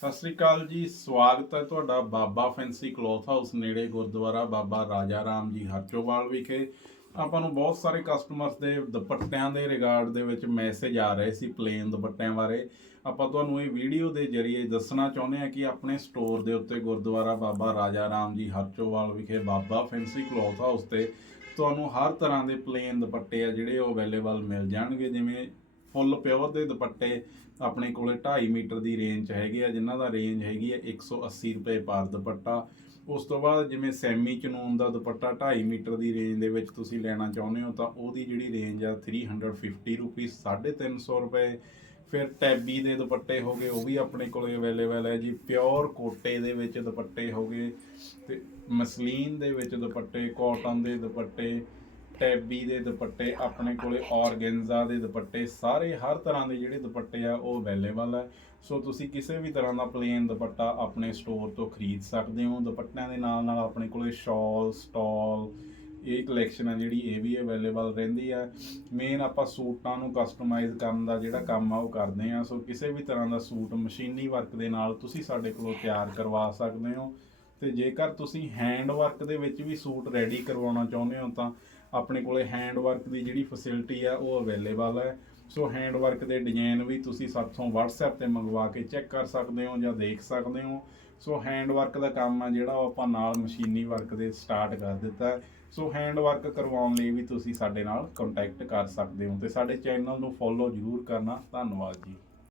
ਸਤਿ ਸ੍ਰੀ ਅਕਾਲ ਜੀ, ਸਵਾਗਤ ਹੈ ਤੁਹਾਡਾ ਬਾਬਾ ਫੈਂਸੀ ਕਲੋਥ ਹਾਊਸ ਨੇੜੇ ਗੁਰਦੁਆਰਾ ਬਾਬਾ ਰਾਜਾ ਰਾਮ ਜੀ ਹਰਚੋਵਾਲ ਵਿਖੇ। ਆਪਾਂ ਨੂੰ ਬਹੁਤ ਸਾਰੇ ਕਸਟਮਰਸ ਦੇ ਦੁਪੱਟਿਆਂ ਦੇ ਰਿਗਾਰਡ ਦੇ ਵਿੱਚ ਮੈਸੇਜ ਆ ਰਹੇ ਸੀ ਪਲੇਨ ਦੁਪੱਟਿਆਂ ਬਾਰੇ। ਆਪਾਂ ਤੁਹਾਨੂੰ ਇਹ ਵੀਡੀਓ ਦੇ ਜ਼ਰੀਏ ਦੱਸਣਾ ਚਾਹੁੰਦੇ ਹਾਂ ਕਿ ਆਪਣੇ ਸਟੋਰ ਦੇ ਉੱਤੇ ਗੁਰਦੁਆਰਾ ਬਾਬਾ ਰਾਜਾ ਰਾਮ ਜੀ ਹਰਚੋਵਾਲ ਵਿਖੇ ਬਾਬਾ ਫੈਂਸੀ ਕਲੋਥ ਹਾਊਸ ਤੇ ਤੁਹਾਨੂੰ ਹਰ ਤਰ੍ਹਾਂ ਦੇ ਪਲੇਨ ਦੁਪੱਟੇ ਆ ਜਿਹੜੇ ਉਹ ਅਵੇਲੇਬਲ ਮਿਲ ਜਾਣਗੇ, ਜਿਵੇਂ ਫੁੱਲ ਪਿਓਰ ਦੇ ਦੁਪੱਟੇ ਆਪਣੇ ਕੋਲੇ 2.5 ਮੀਟਰ ਦੀ ਰੇਂਜ 'ਚ ਹੈਗੇ ਆ, ਜਿਨ੍ਹਾਂ ਦਾ ਰੇਂਜ ਹੈਗੀ ਹੈ 180 ਰੁਪਏ ਪਰ ਦੁਪੱਟਾ। ਉਸ ਤੋਂ ਬਾਅਦ ਜਿਵੇਂ ਸੈਮੀ ਚਨੂਨ ਦਾ ਦੁਪੱਟਾ 2.5 ਮੀਟਰ ਦੀ ਰੇਂਜ ਦੇ ਵਿੱਚ ਤੁਸੀਂ ਲੈਣਾ ਚਾਹੁੰਦੇ ਹੋ ਤਾਂ ਉਹਦੀ ਜਿਹੜੀ ਰੇਂਜ ਆ 350 ਰੁਪਏ 350 ਰੁਪਏ। ਫਿਰ ਟੈਬੀ ਦੇ ਦੁਪੱਟੇ ਹੋਗੇ ਉਹ ਵੀ ਆਪਣੇ ਕੋਲੇ ਅਵੇਲੇਬਲ ਹੈ ਜੀ। ਪਿਓਰ ਕੋਟੇ ਦੇ ਵਿੱਚ ਦੁਪੱਟੇ ਹੋਗੇ ਤੇ ਮਸਲੀਨ ਦੇ ਵਿੱਚ ਦੁਪੱਟੇ, ਕਾਟਨ ਦੇ ਦੁਪੱਟੇ ਟੈਬੀ ਦੇ ਦੁਪੱਟੇ, ਆਪਣੇ ਕੋਲੇ ਔਰਗੈਂਜ਼ਾ ਦੇ ਦੁਪੱਟੇ, ਸਾਰੇ ਹਰ ਤਰ੍ਹਾਂ ਦੇ ਜਿਹੜੇ ਦੁਪੱਟੇ ਆ, ਉਹ ਅਵੇਲੇਬਲ ਹੈ ਸੋ ਤੁਸੀਂ ਕਿਸੇ ਵੀ ਤਰ੍ਹਾਂ ਦਾ ਪਲੇਨ ਦੁਪੱਟਾ ਆਪਣੇ ਸਟੋਰ ਤੋਂ ਖਰੀਦ ਸਕਦੇ ਹੋ। ਦੁਪੱਟਿਆਂ ਦੇ ਨਾਲ ਨਾਲ ਆਪਣੇ ਕੋਲੇ ਸ਼ਾਲ ਸਟਾਲ ਇਹ ਕਲੈਕਸ਼ਨ ਹੈ ਜਿਹੜੀ, ਇਹ ਵੀ ਅਵੇਲੇਬਲ ਰਹਿੰਦੀ ਹੈ ਮੇਨ ਆਪਾਂ ਸੂਟਾਂ ਨੂੰ ਕਸਟਮਾਈਜ਼ ਕਰਨ ਦਾ ਜਿਹੜਾ ਕੰਮ ਆ, ਉਹ ਕਰਦੇ ਆ। ਸੋ ਕਿਸੇ ਵੀ ਤਰ੍ਹਾਂ ਦਾ ਸੂਟ, ਮਸ਼ੀਨੀ ਵਰਕ ਦੇ ਨਾਲ ਤੁਸੀਂ ਸਾਡੇ ਕੋਲੋਂ ਤਿਆਰ ਕਰਵਾ ਸਕਦੇ ਹੋ। ਤੇ ਜੇਕਰ ਤੁਸੀਂ ਹੈਂਡ ਵਰਕ ਦੇ ਵਿੱਚ ਵੀ ਸੂਟ ਰੈਡੀ ਕਰਵਾਉਣਾ ਚਾਹੁੰਦੇ ਹੋ ਤਾਂ ਆਪਣੇ ਕੋਲੇ ਹੈਂਡ ਵਰਕ ਦੀ ਜਿਹੜੀ ਫੈਸਿਲਿਟੀ ਆ, ਉਹ ਅਵੇਲੇਬਲ ਹੈ ਸੋ ਹੈਂਡ ਵਰਕ ਦੇ ਡਿਜ਼ਾਈਨ ਵੀ ਤੁਸੀਂ ਸਾਥੋਂ WhatsApp ਤੇ ਮੰਗਵਾ ਕੇ ਚੈੱਕ ਕਰ ਸਕਦੇ ਹੋ ਜਾਂ ਦੇਖ ਸਕਦੇ ਹੋ। ਸੋ ਹੈਂਡ ਵਰਕ ਦਾ ਕੰਮ ਆ ਜਿਹੜਾ, ਉਹ ਆਪਾਂ ਨਾਲ ਮਸ਼ੀਨੀ ਵਰਕ ਦੇ ਸਟਾਰਟ ਕਰ ਦਿੱਤਾ। ਸੋ ਹੈਂਡ ਵਰਕ ਕਰਵਾਉਣ ਲਈ ਵੀ ਤੁਸੀਂ ਸਾਡੇ ਨਾਲ ਕੰਟੈਕਟ ਕਰ ਸਕਦੇ ਹੋ ਤੇ ਸਾਡੇ ਚੈਨਲ ਨੂੰ ਫੋਲੋ ਜ਼ਰੂਰ ਕਰਨਾ। ਧੰਨਵਾਦ ਜੀ।